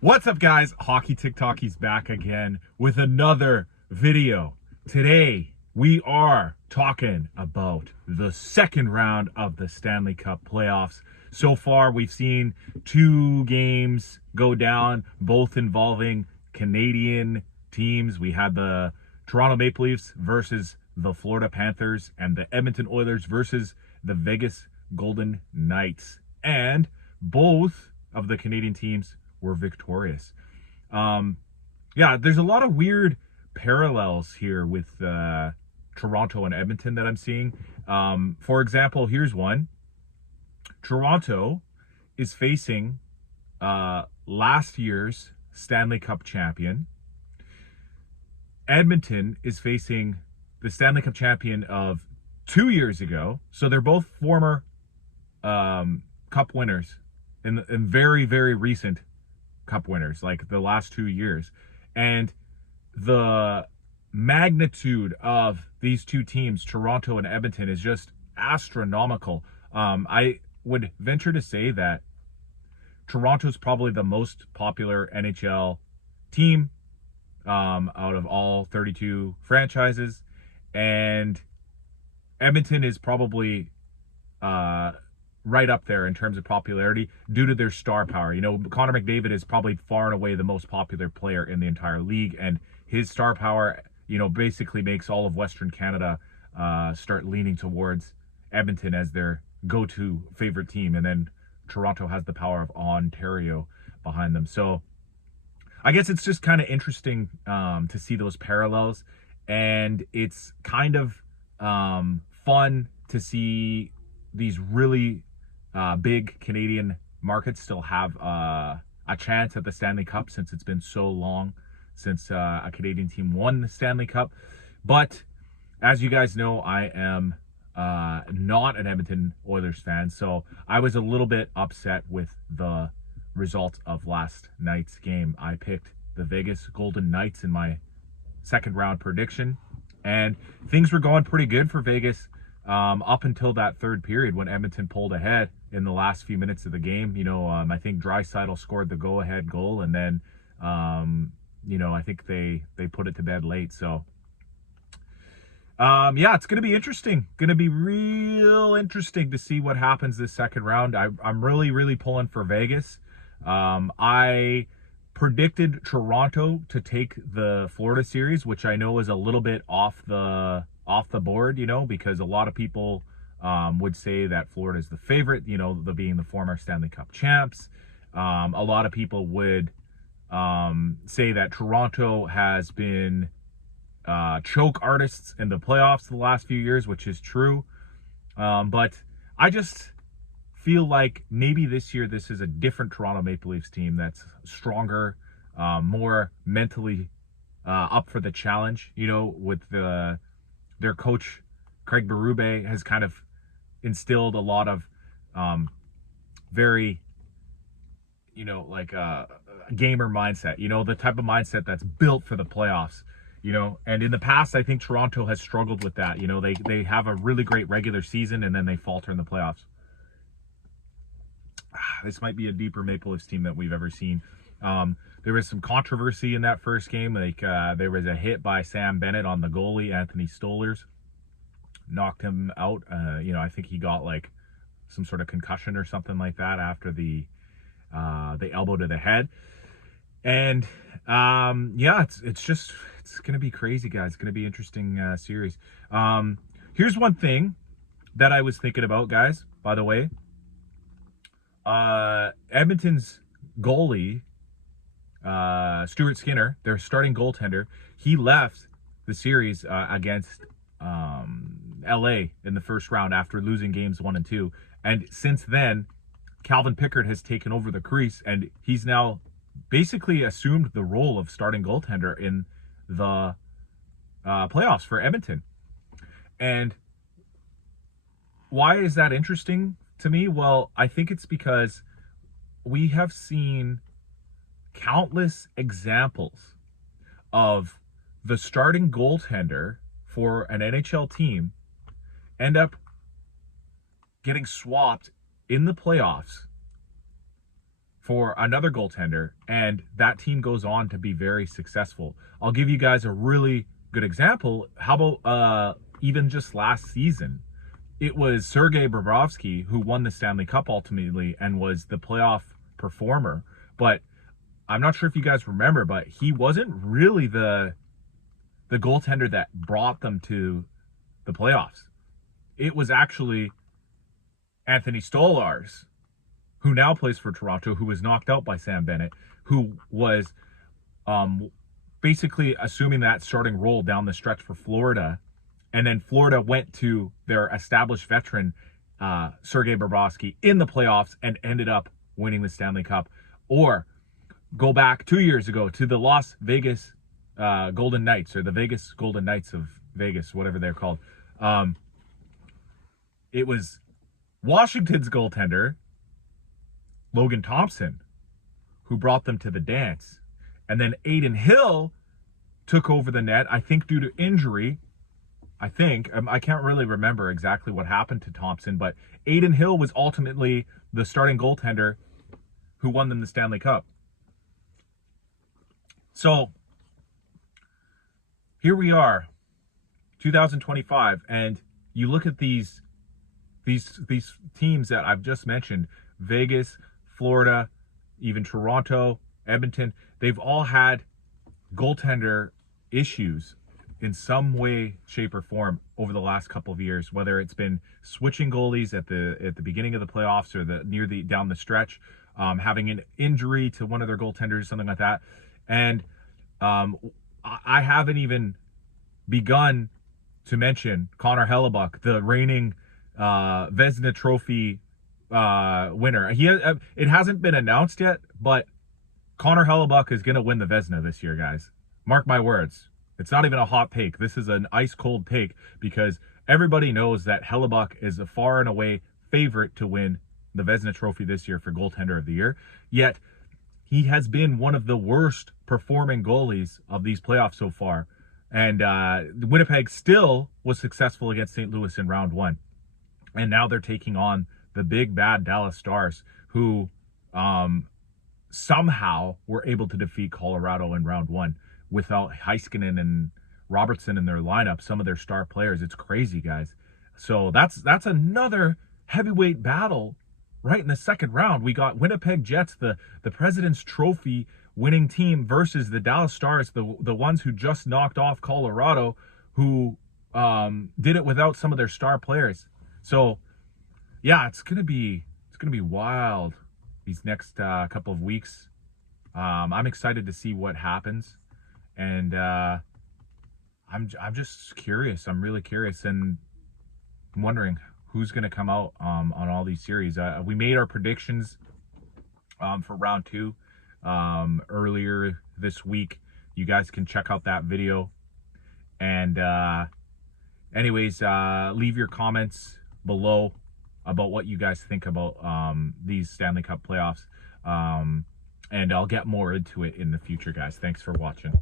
What's up, guys? HockeyTikTockey's back again with another video. Today, we are talking about the second round of the Stanley Cup Playoffs. So far, we've seen two games go down, both involving Canadian teams. We had the Toronto Maple Leafs versus the Florida Panthers and the Edmonton Oilers versus the Vegas Golden Knights. And both of the Canadian teams were victorious. Yeah, there's a lot of weird parallels here with Toronto and Edmonton that I'm seeing. For example, here's one. Toronto is facing last year's Stanley Cup champion. Edmonton is facing the Stanley Cup champion of 2 years ago. So they're both former Cup winners in very, very recent Cup winners, like the last 2 years. And the magnitude of these two teams, Toronto and Edmonton, is just astronomical. I would venture to say that Toronto's probably the most popular NHL team out of all 32 franchises, and Edmonton is probably right up there in terms of popularity due to their star power. You know, Connor McDavid is probably far and away the most popular player in the entire league, and his star power, you know, basically makes all of Western Canada start leaning towards Edmonton as their go-to favorite team, and then Toronto has the power of Ontario behind them. So I guess it's just kind of interesting to see those parallels, and it's kind of fun to see these really big Canadian markets still have a chance at the Stanley Cup, since it's been so long since a Canadian team won the Stanley Cup. But as you guys know, I am not an Edmonton Oilers fan, so I was a little bit upset with the result of last night's game. I picked the Vegas Golden Knights in my second round prediction, and things were going pretty good for Vegas up until that third period when Edmonton pulled ahead in the last few minutes of the game. You know, I think Draisaitl scored the go-ahead goal, and then, you know, I think they put it to bed late. So, yeah, it's going to be interesting. Going to be real interesting to see what happens this second round. I'm really, really pulling for Vegas. I predicted Toronto to take the Florida series, which I know is a little bit off the board, you know, because a lot of people would say that Florida is the favorite, you know, being the former Stanley Cup champs. A lot of people would say that Toronto has been choke artists in the playoffs the last few years, which is true. But I just feel like maybe this year this is a different Toronto Maple Leafs team that's stronger, more mentally up for the challenge, you know, with their coach, Craig Berube, has kind of instilled a lot of very, you know, like a gamer mindset, you know, the type of mindset that's built for the playoffs, you know. And in the past, I think Toronto has struggled with that. You know, they have a really great regular season and then they falter in the playoffs. This might be a deeper Maple Leafs team that we've ever seen. There was some controversy in that first game. Like there was a hit by Sam Bennett on the goalie, Anthony Stolarz, knocked him out. You know, I think he got like some sort of concussion or something like that after the elbow to the head. And yeah, it's gonna be crazy, guys. It's gonna be interesting series. Here's one thing that I was thinking about, guys, by the way. Edmonton's goalie, Stuart Skinner, their starting goaltender, he left the series against LA in the first round after losing games 1 and 2. And since then, Calvin Pickard has taken over the crease, and he's now basically assumed the role of starting goaltender in the playoffs for Edmonton. And why is that interesting to me? Well, I think it's because we have seen countless examples of the starting goaltender for an NHL team end up getting swapped in the playoffs for another goaltender, and that team goes on to be very successful. I'll give you guys a really good example. How about even just last season? It was Sergei Bobrovsky who won the Stanley Cup ultimately and was the playoff performer. But I'm not sure if you guys remember, but he wasn't really the goaltender that brought them to the playoffs. It was actually Anthony Stolarz, who now plays for Toronto, who was knocked out by Sam Bennett, who was basically assuming that starting role down the stretch for Florida. And then Florida went to their established veteran, Sergei Bobrovsky, in the playoffs and ended up winning the Stanley Cup. Or go back 2 years ago to the Las Vegas Golden Knights, or the Vegas Golden Knights of Vegas, whatever they're called. It was Washington's goaltender, Logan Thompson, who brought them to the dance. And then Adin Hill took over the net, I think due to injury. I can't really remember exactly what happened to Thompson, but Adin Hill was ultimately the starting goaltender who won them the Stanley Cup. So here we are, 2025, and you look at these teams that I've just mentioned, Vegas, Florida, even Toronto, Edmonton, they've all had goaltender issues in some way, shape, or form over the last couple of years, whether it's been switching goalies at the beginning of the playoffs or down the stretch, having an injury to one of their goaltenders, something like that. And I haven't even begun to mention Connor Hellebuyck, the reigning Vezina Trophy winner. It hasn't been announced yet, but Connor Hellebuyck is going to win the Vezina this year, guys. Mark my words. It's not even a hot take. This is an ice cold take because everybody knows that Hellebuyck is a far and away favorite to win the Vezina Trophy this year for goaltender of the year. Yet he has been one of the worst performing goalies of these playoffs so far. And Winnipeg still was successful against St. Louis in round one. And now they're taking on the big bad Dallas Stars, who somehow were able to defeat Colorado in round one without Heiskanen and Robertson in their lineup, some of their star players. It's crazy, guys. So that's another heavyweight battle right in the second round. We got Winnipeg Jets, the President's Trophy winning team, versus the Dallas Stars, the ones who just knocked off Colorado, who did it without some of their star players. So yeah, it's gonna be wild these next couple of weeks. I'm excited to see what happens, and I'm just curious. I'm really curious, and I'm wondering who's going to come out on all these series. We made our predictions for round two earlier this week. You guys can check out that video. And anyways, leave your comments below about what you guys think about these Stanley Cup playoffs. And I'll get more into it in the future, guys. Thanks for watching.